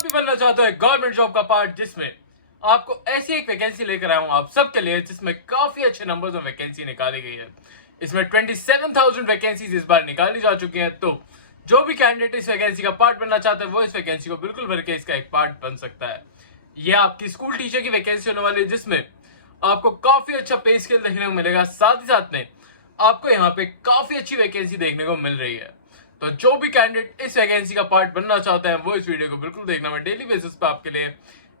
आप भी बनना चाहते हो गवर्नमेंट जॉब का पार्ट जिसमें आपको ऐसी एक वैकेंसी लेकर आया हूं आप सबके लिए जिसमें काफी अच्छे नंबर्स में वैकेंसी निकाली गई है। इसमें 27,000 वैकेंसीज इस बार निकाली जा चुकी हैं। तो जो भी कैंडिडेट इस वैकेंसी का पार्ट बनना चाहता है वो इस वैकेंसी को बिल्कुल भर के इसका एक पार्ट बन सकता है। यह आपकी स्कूल टीचर की वैकेंसी होने वाली है जिसमें आपको काफी अच्छा पे स्केल देखने को मिलेगा। साथ ही साथ में आपको यहाँ पे काफी अच्छी वैकेंसी देखने को मिल रही है। तो जो भी कैंडिडेट इस वैकेंसी का पार्ट बनना चाहते हैं वो इस वीडियो को बिल्कुल देखना। मैं डेली बेसिस पे आपके लिए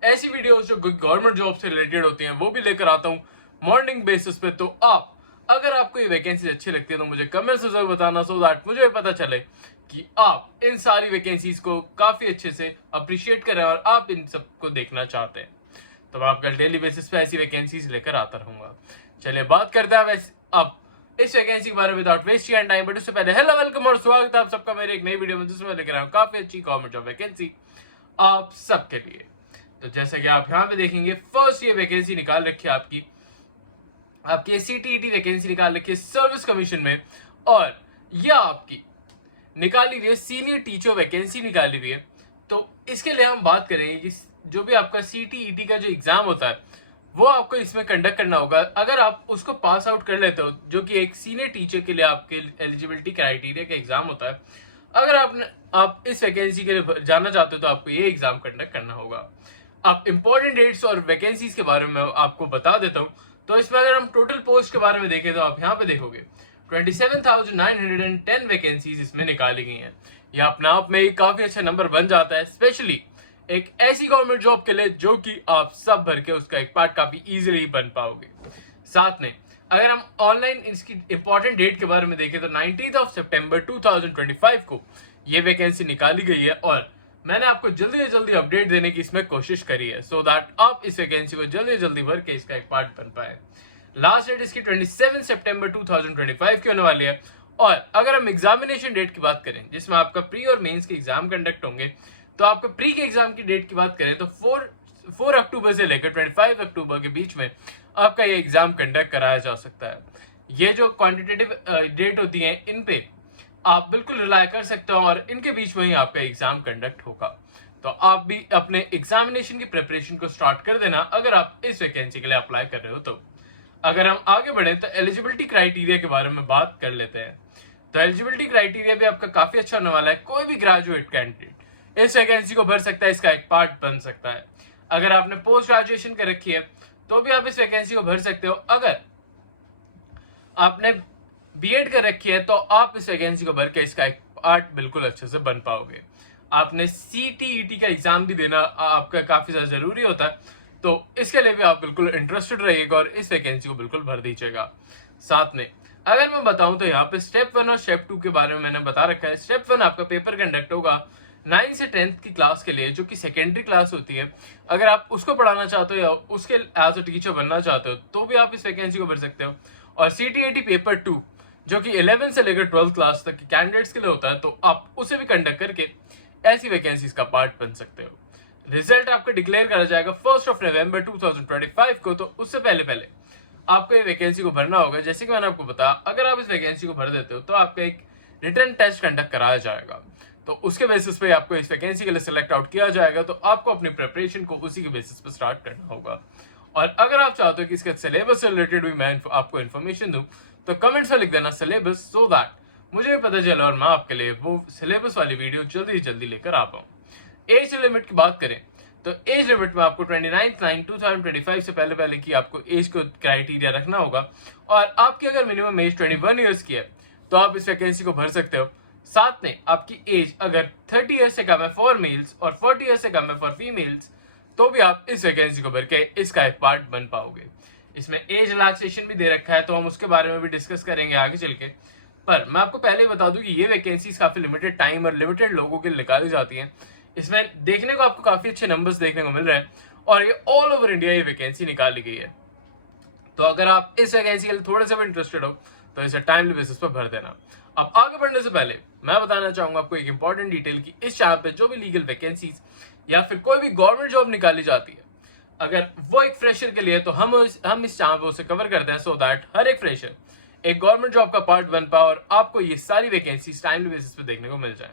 ऐसी वीडियोस जो गवर्नमेंट जॉब से रिलेटेड होती हैं वो भी लेकर आता हूँ मॉर्निंग बेसिस पे। तो आप अगर आपको ये वैकेंसी अच्छी लगती है तो मुझे कमेंट से जरूर बताना, सो दैट मुझे पता चले कि आप इन सारी वैकेंसीज को काफी अच्छे से अप्रिशिएट करें और आप इन सबको देखना चाहते हैं। तो मैं आपका डेली बेसिस पे ऐसी वैकेंसीज लेकर आता रहूंगा। चलिए बात करते हैं अब इस वैकेंसी के बारे में without wasting and time. But उससे पहले हेलो वेलकम और स्वागत है आप सबका मेरे एक नई वीडियो में जिसमें लेकर आया हूं काफी अच्छी गवर्नमेंट जॉब वैकेंसी आप सबके लिए। तो जैसा कि आप यहाँ पे देखेंगे, फर्स्ट ये वैकेंसी निकाल रखी है आपकी CTET वैकेंसी निकाल रखी है सर्विस कमीशन में, और यह आपकी निकाली हुई है सीनियर टीचर वैकेंसी निकाली हुई है। तो इसके लिए हम बात करेंगे कि जो भी आपका CTET का जो एग्जाम होता है वो आपको इसमें कंडक्ट करना होगा। अगर आप उसको पास आउट कर लेते हो, जो कि एक सीनियर टीचर के लिए आपके एलिजिबिलिटी क्राइटेरिया का एग्जाम होता है, अगर आप इस वैकेंसी के लिए जाना चाहते हो तो आपको ये एग्जाम कंडक्ट करना होगा। अब इंपॉर्टेंट डेट्स और वैकेंसीज के बारे में आपको बता देता हूँ। तो इसमें अगर हम टोटल पोस्ट के बारे में देखें तो आप यहाँ पे देखोगे 27,910 वैकेंसीज इसमें निकाली गई हैं। यह अपने आप में एक काफी अच्छा नंबर बन जाता है, स्पेशली एक ऐसी गवर्नमेंट जॉब के लिए जो कि आप सब भर के उसका एक पार्ट काफी इजीली बन पाओगे। साथ में अगर हम ऑनलाइन इसकी इंपॉर्टेंट डेट के बारे में देखें तो 19 सितंबर 2025 को ये वैकेंसी निकाली गई है, और मैंने आपको जल्दी से जल्दी अपडेट देने की इसमें कोशिश करी है, सो दैट आप इस वैकेंसी को जल्दी से जल्दी भर के इसका एक पार्ट बन पाए। लास्ट डेट इसकी 27 सितंबर 2025 की होने वाली है। और अगर हम एग्जामिनेशन डेट की बात करें जिसमें आपका प्री और मेंस के एग्जाम कंडक्ट होंगे, तो आपको प्री के एग्जाम की डेट की बात करें तो 4 अक्टूबर से लेकर 25 अक्टूबर के बीच में आपका ये एग्जाम कंडक्ट कराया जा सकता है। ये जो क्वांटिटेटिव डेट होती है इन पे आप बिल्कुल रिलाय कर सकते हो, और इनके बीच में ही आपका एग्जाम कंडक्ट होगा। तो आप भी अपने एग्जामिनेशन की प्रिपरेशन को स्टार्ट कर देना अगर आप इस वैकेंसी के लिए अप्लाई कर रहे हो। तो अगर हम आगे बढ़े तो एलिजिबिलिटी क्राइटेरिया के बारे में बात कर लेते हैं। तो एलिजिबिलिटी क्राइटेरिया भी आपका काफी अच्छा होने वाला है। कोई भी ग्रेजुएट कैंडिडेट इस वैकेंसी को भर सकता है, इसका एक पार्ट बन सकता है। अगर आपने पोस्ट ग्रेजुएशन कर रखी है तो भी आप इस वैकेंसी को भर सकते हो। अगर आपने बीएड कर रखी है तो आप इस वैकेंसी को भर के इसका एक पार्ट बिल्कुल अच्छे से बन पाओगे। आपने CTET का एग्जाम भी देना आपका काफी ज्यादा जरूरी होता है, तो इसके लिए भी आप बिल्कुल इंटरेस्टेड रहिएगा और इस वैकेंसी को बिल्कुल भर दीजिएगा। साथ में अगर मैं बताऊं तो यहाँ पे स्टेप 1 और स्टेप 2 के बारे में मैंने बता रखा है। स्टेप 1 आपका पेपर कंडक्ट होगा 9 से 10th की क्लास के लिए, जो कि सेकेंडरी क्लास होती है। अगर आप उसको पढ़ाना चाहते हो या उसके एज अ टीचर बनना चाहते हो तो भी आप इस वैकेंसी को भर सकते हो। और CTET पेपर 2 जो कि 11 से लेकर 12th क्लास तक के कैंडिडेट्स के लिए होता है, तो आप उसे भी कंडक्ट करके ऐसी वैकेंसीज का पार्ट बन सकते हो। रिजल्ट आपका डिक्लेयर करा जाएगा 1 नवंबर 2025 को। तो उससे पहले आपको ये वैकेंसी को भरना होगा। जैसे कि मैंने आपको बताया, अगर आप इस वैकेंसी को भर देते हो तो आपका एक रिटन टेस्ट कंडक्ट कराया जाएगा। तो उसके बेसिस पे आपको इस वैकेंसी के लिए सिलेक्ट आउट किया जाएगा। तो आपको अपनी प्रिपरेशन को उसी के बेसिस पे स्टार्ट करना होगा। और अगर आप चाहते हो कि इसके सिलेबस से रिलेटेड भी मैं आपको इन्फॉर्मेशन दूं तो कमेंट्स में लिख देना सिलेबस, सो दैट मुझे भी पता चले और मैं आपके लिए वो सिलेबस वाली वीडियो जल्दी से जल्दी लेकर आ पाऊँ। एज लिमिट की बात करें तो एज लिमिट में आपको 29/9/2025 से पहले की आपको एज को क्राइटेरिया रखना होगा। और आपकी अगर मिनिमम एज 21 ईयर्स की है तो आप इस वैकेंसी को भर सकते हो। साथ में आपकी एज अगर 30 ईयर्स से कम है फॉर मेल्स और 40 ईयर्स से कम है फॉर फीमेल्स तो भी आप इस वैकेंसी को भर के इसका एक पार्ट बन पाओगे। इसमें एज रिलैक्सेशन भी दे रखा है, तो हम उसके बारे में भी डिस्कस करेंगे आगे चल के। पर मैं आपको पहले ही बता दूं कि ये वैकेंसीज काफी लिमिटेड टाइम और लिमिटेड लोगों के लिए निकाली जाती हैं। इसमें देखने को आपको काफी अच्छे नंबर्स देखने को मिल रहे हैं, और ये ऑल ओवर इंडिया ये वैकेंसी निकाली गई है। तो अगर आप इस वैकेंसी के लिए थोड़े से भी इंटरेस्टेड हो तो इसे टाइमली बेसिस पर भर देना। अब आगे बढ़ने से पहले मैं बताना चाहूंगा आपको एक इंपॉर्टेंट डिटेल की इस चैनल पे जो भी लीगल वैकेंसीज या फिर कोई भी गवर्नमेंट जॉब निकाली जाती है, अगर वो एक फ्रेशर के लिए तो हम इस चैनल पे उसे कवर करते हैं, सो दैट हर एक फ्रेशर एक गवर्नमेंट जॉब का पार्ट बन पाए और आपको ये सारी वैकेंसीज टाइमली बेसिस पे देखने को मिल जाए।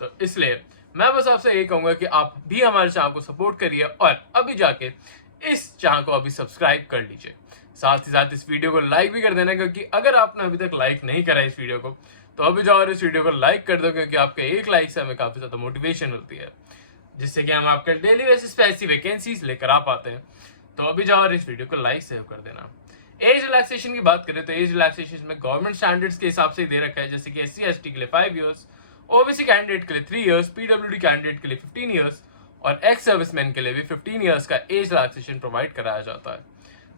तो इसलिए मैं बस आपसे यही कहूंगा कि आप भी हमारे चैनल को सपोर्ट करिए और अभी जाके इस चैनल को अभी सब्सक्राइब कर लीजिए। साथ ही साथ इस वीडियो को लाइक भी कर देना, क्योंकि अगर आपने अभी तक लाइक नहीं करा इस वीडियो को तो अभी जाओ और इस वीडियो को लाइक कर दो, क्योंकि आपके एक लाइक से हमें काफी ज्यादा मोटिवेशन मिलती है, जिससे कि हम आपके डेली बेसिस पे ऐसी वैकेंसीज लेकर आ पाते हैं। तो अभी जाओ और इस वीडियो को लाइक सेव कर देना। एज रिलैक्सेशन की बात करें तो एज रिलैक्सेशन में गवर्नमेंट स्टैंडर्ड्स के हिसाब से दे रखा है, जैसे कि SC/ST के लिए 5 इयर्स, ओबीसी कैंडिडेट के लिए 3 इयर्स, PWD कैंडिडेट के लिए 15 इयर्स और एक्स सर्विसमैन के लिए भी 15 इयर्स का एज रिलैक्सेशन प्रोवाइड कराया जाता है।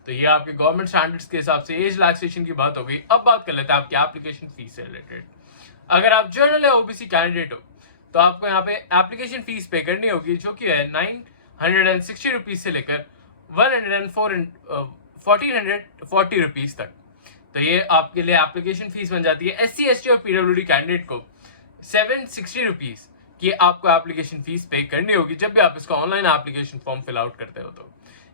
तो ये आपके गवर्नमेंट स्टैंडर्ड्स के हिसाब से एज रिलैक्सेशन की बात हो गई। अब बात कर लेते हैं आपकी एप्लीकेशन फीस से रिलेटेड। अगर आप जनरल या ओबीसी कैंडिडेट हो तो आपको यहाँ पे एप्लीकेशन फीस पे करनी होगी, जो कि है 960 रुपीज से लेकर 1440 रुपीज तक। तो ये आपके लिए एप्लीकेशन फीस बन जाती है। SC/ST और PWD कैंडिडेट को 760 रुपीज की आपको एप्लीकेशन फीस पे करनी होगी जब भी आप इसका online application form fill out करते हो। तो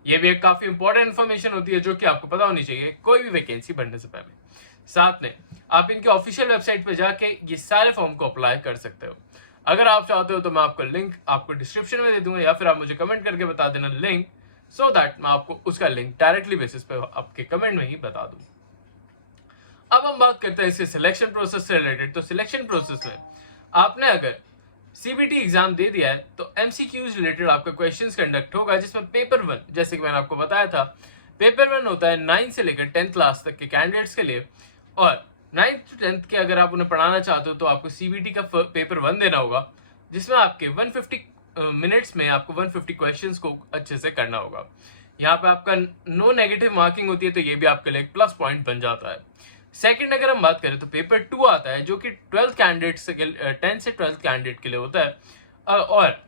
ये भी एक काफी इंपॉर्टेंट इन्फॉर्मेशन होती है जो कि आपको पता होनी चाहिए कोई भी वैकेंसी भरने से पहले। साथ में आप इनके ऑफिशियल वेबसाइट पे जाके ये सारे फॉर्म को अप्लाई कर सकते हो। अगर आप चाहते हो तो मैं आपको लिंक आपको डिस्क्रिप्शन में दे दूंगा, या फिर आप मुझे कमेंट करके बता देना लिंक, सो दैट मैं आपको उसका लिंक डायरेक्टली बेसिस पे आपके कमेंट में ही बता दूं। अब हम बात करते हैं इसके सिलेक्शन प्रोसेस से रिलेटेड। तो सिलेक्शन प्रोसेस में आपने अगर CBT एग्जाम दे दिया है तो MCQs रिलेटेड आपका क्वेश्चंस कंडक्ट होगा, जिसमें पेपर 1, जैसे कि मैंने आपको बताया था, पेपर 1 होता है 9 से लेकर 10th क्लास तक के कैंडिडेट्स के लिए, और 9th to 10th के अगर आप उन्हें पढ़ाना चाहते हो तो आपको CBT का पेपर 1 देना होगा, जिसमें आपके 150 मिनट्स में आपको 150 क्वेश्चंस को अच्छे से करना होगा। यहाँ पे आपका नो नेगेटिव मार्किंग होती है, तो ये भी आपके लिए एक प्लस पॉइंट बन जाता है। सेकंड अगर हम बात करें तो पेपर 2 आता है, जो कि 12th कैंडिडेट से 10 से 12th कैंडिडेट के लिए होता है, और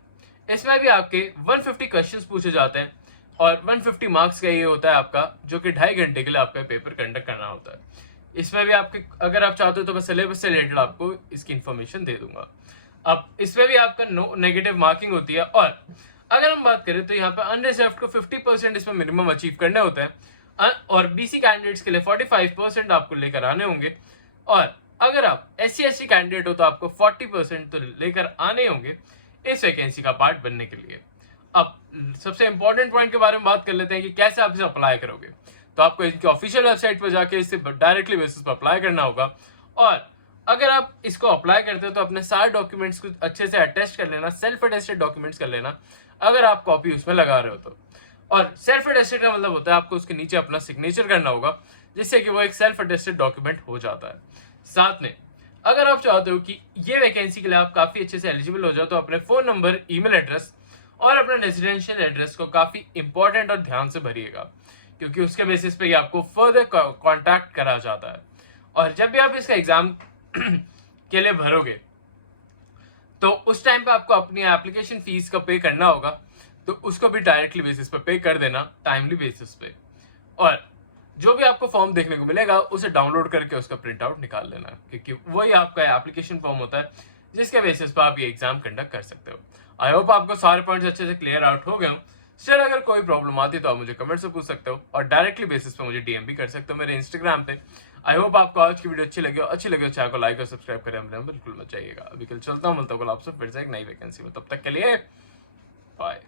इसमें भी आपके 150 क्वेश्चंस पूछे जाते हैं और 150 मार्क्स का ये होता है आपका, जो कि 2.5 घंटे के लिए आपका पेपर कंडक्ट करना होता है। इसमें भी आपके अगर आप चाहते हो तो मैं सिलेबस से रिलेटेड आपको इसकी इन्फॉर्मेशन दे दूंगा। अब इसमें भी आपका नो नेगेटिव मार्किंग होती है, और अगर हम बात करें तो यहाँ पे अनरिजर्व्ड को 50% इसमें मिनिमम अचीव करने होते हैं, और BC कैंडिडेट्स के लिए 45% आपको लेकर आने होंगे, और अगर आप SC/ST कैंडिडेट हो तो आपको 40% तो लेकर आने होंगे इस वैकेंसी का पार्ट बनने के लिए। अब सबसे इंपॉर्टेंट पॉइंट के बारे में बात कर लेते हैं कि कैसे आप इसे अप्लाई करोगे। तो आपको इनकी ऑफिशियल वेबसाइट पर जाके इसे डायरेक्टली बेसिस पर अप्लाई करना होगा, और अगर आप इसको अप्लाई करते हो तो अपने सारे डॉक्यूमेंट्स को अच्छे से अटेस्ट कर लेना, सेल्फ अटेस्टेड डॉक्यूमेंट्स कर लेना अगर आप कॉपी उसमें लगा रहे हो तो। और सेल्फ अटेस्टेड का मतलब होता है आपको उसके नीचे अपना सिग्नेचर करना होगा, जिससे कि वो एक सेल्फ अटेस्टेड डॉक्यूमेंट हो जाता है। साथ में अगर आप चाहते हो कि ये वैकेंसी के लिए आप काफी अच्छे से एलिजिबल हो जाओ तो अपने फोन नंबर, ईमेल एड्रेस और अपना रेजिडेंशियल एड्रेस को काफी इंपॉर्टेंट और ध्यान से भरिएगा, क्योंकि उसके बेसिस पे आपको फर्दर कांटेक्ट करा जाता है। और जब भी आप इसका एग्जाम के लिए भरोगे तो उस टाइम पे आपको अपनी एप्लीकेशन फीस का पे करना होगा, तो उसको भी डायरेक्टली बेसिस पे पे कर देना, टाइमली बेसिस पे। और जो भी आपको फॉर्म देखने को मिलेगा उसे डाउनलोड करके उसका प्रिंट आउट निकाल लेना, क्योंकि वही आपका एप्लीकेशन फॉर्म होता है जिसके बेसिस पर आप ये एग्जाम कंडक्ट कर सकते हो। आई होप आपको सारे पॉइंट्स अच्छे से क्लियर आउट हो गए हो। स्टिल अगर कोई प्रॉब्लम आती है तो आप मुझे कमेंट से पूछ सकते हो, और डायरेक्टली बेसिस पे मुझे DM भी कर सकते हो मेरे इंस्टाग्राम पे। आई होप आपको आज की वीडियो अच्छी लगी हो चैनल को लाइक और सब्सक्राइब करें बिल्कुल मत जाइएगा। अभी कल चलता हूँ, मिलता हूँ आपसे फिर से एक नई वैकेंसी में, तब तक के लिए बाय।